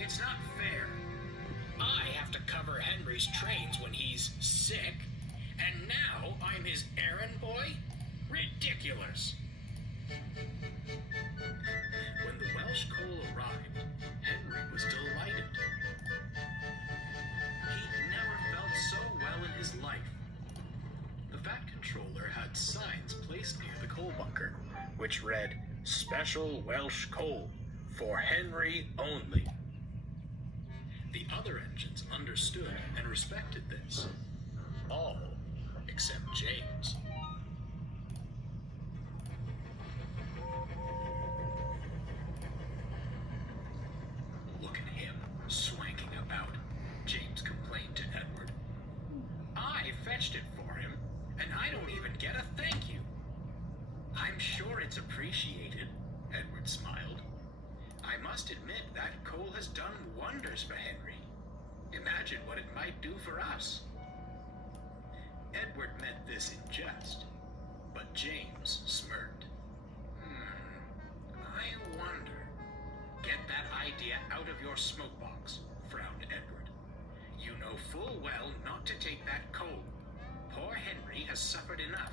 It's not fair. I have to cover Henry's trains when he's sick, and now I'm his errand boy? Ridiculous. When the Welsh coal arrived, Henry was delighted. He'd never felt so well in his life. The Fat Controller had signs placed near the coal bunker, which read, "Special Welsh coal, for Henry only." The other engines understood and respected this. All except James. "Look at him, swanking about," James complained to Edward. "I fetched it for him, and I don't even get a thank you." "I'm sure it's appreciated," Edward smiled. "I must admit that coal has done wonders for Henry. Imagine what it might do for us." Edward meant this in jest, but James smirked. I wonder. "Get that idea out of your smokebox," frowned Edward. "You know full well not to take that coal. Poor Henry has suffered enough.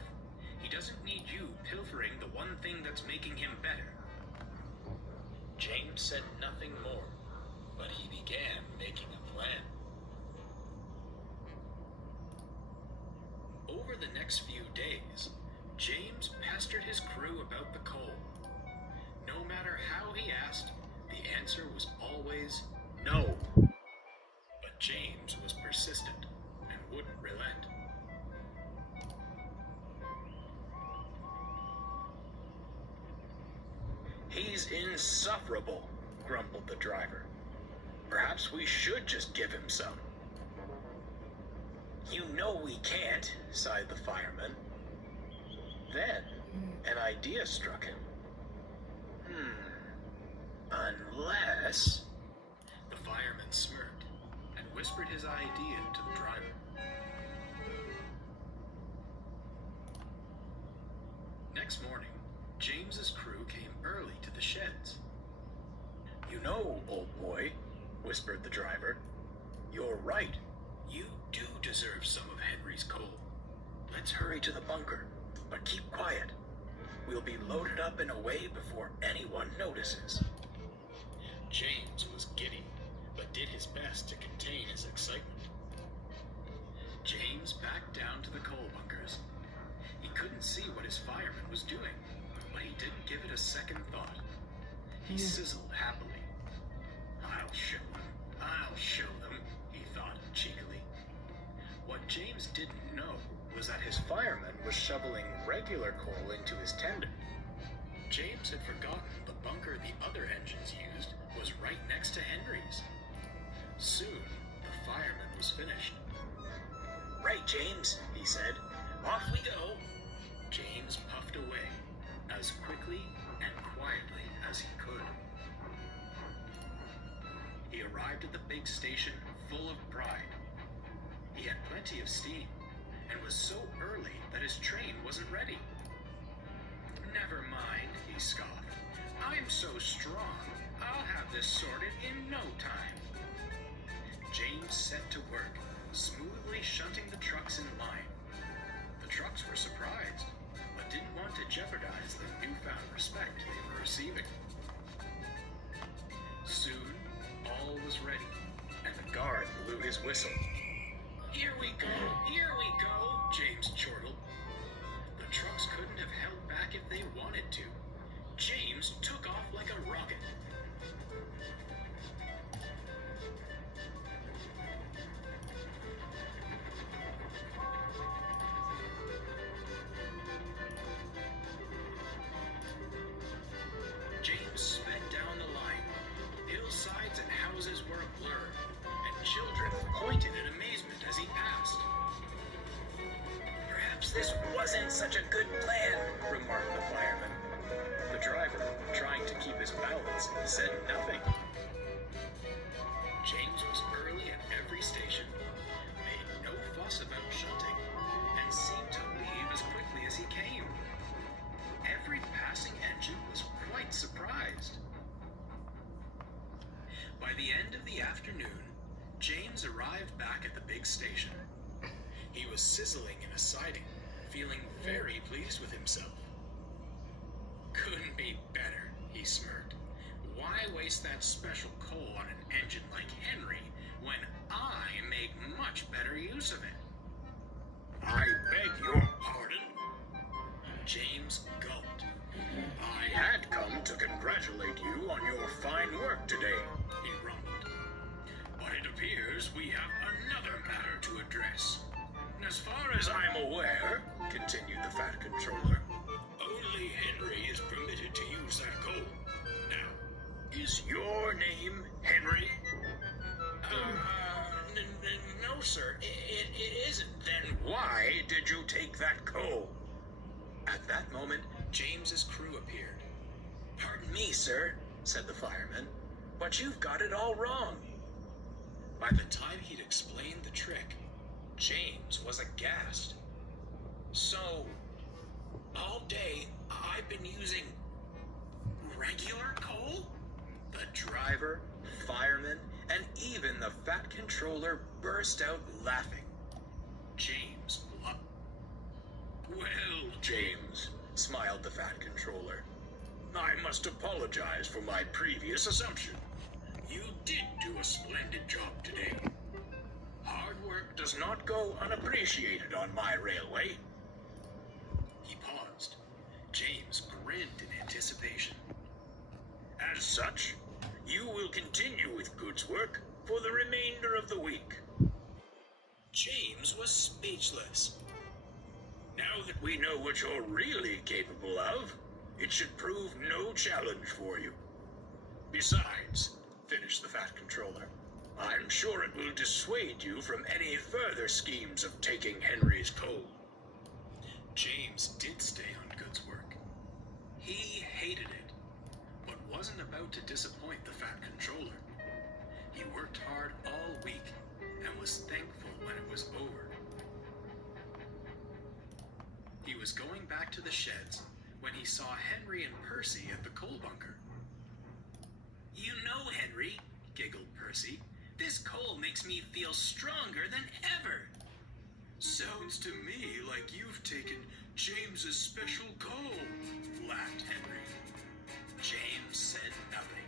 He doesn't need you pilfering the one thing that's making him better." James said nothing more, but he began making a plan. Over the next few days, James pestered his crew about the coal. No matter how he asked, the answer was always no. But James was persistent and wouldn't relent. "He's insufferable," grumbled the driver. "Perhaps we should just give him some." "You know we can't," sighed the fireman. Then, an idea struck him. Unless... The fireman smirked and whispered his idea to the driver. Next morning, James's crew came early to the sheds. "You know, old boy," whispered the driver, "you're right. You do deserve some of Henry's coal. Let's hurry to the bunker, but keep quiet. We'll be loaded up in a way before anyone notices." James was giddy, but did his best to contain his excitement. James backed down to the coal bunkers. He couldn't see what his fireman was doing, but he didn't give it a second thought. He sizzled happily. I'll show them, he thought cheekily. What James didn't know was that his fireman was shoveling regular coal into his tender. James had forgotten the bunker the other engines used was right next to Henry's. Soon, the fireman was finished. "Right, James," he said. "Off we go." James puffed away, as quickly and quietly as he could. He arrived at the big station full of pride. He had plenty of steam, and was so early that his train wasn't ready. "Never mind," he scoffed. "I'm so strong, I'll have this sorted in no time." James set to work, smoothly shunting the trucks in line. The trucks were surprised, but didn't want to jeopardize the newfound respect they were receiving. Soon, all was ready, and the guard blew his whistle. Here we go, James chortled. The trucks couldn't have held back if they wanted to. James took off like a rocket. James sped down the line. Hillsides and houses were a blur, and children pointed in amazement as he passed. "Perhaps this wasn't such a good plan," remarked the fireman. The driver, trying to keep his balance, said nothing. By the end of the afternoon, James arrived back at the big station. He was sizzling in a siding, feeling very pleased with himself. Couldn't be better, he smirked. Why waste that special coal on an engine like Henry when I make much better use of it? I beg your pardon? James gulped. I had come to congratulate you on your fine work today, he rumbled. But it appears we have another matter to address. As far as I'm aware, continued the Fat Controller, only Henry is permitted to use that coal. Now, is your name Henry? No, sir. It isn't. Then why did you take that coal? At that moment, James's crew appeared. Pardon me, sir, said the fireman, but you've got it all wrong. By the time he'd explained the trick, James was aghast. So, all day I've been using regular coal? The driver, fireman, and even the Fat Controller burst out laughing. James bluffed. Well, James, smiled the Fat Controller, I must apologize for my previous assumption. You did do a splendid job today. Hard work does not go unappreciated on my railway. He paused. James grinned in anticipation. As such, you will continue with Good's work for the remainder of the week. James was speechless. Now that we know what you're really capable of, it should prove no challenge for you. Besides, finished the Fat Controller, I'm sure it will dissuade you from any further schemes of taking Henry's coal. James did stay on Good's work. He hated it, but wasn't about to disappoint the Fat Controller. He worked hard all week and was thankful when it was over. He was going back to the sheds when he saw Henry and Percy at the coal bunker. You know, Henry, giggled Percy, this coal makes me feel stronger than ever. Sounds to me like you've taken James's special coal, laughed Henry. James said nothing.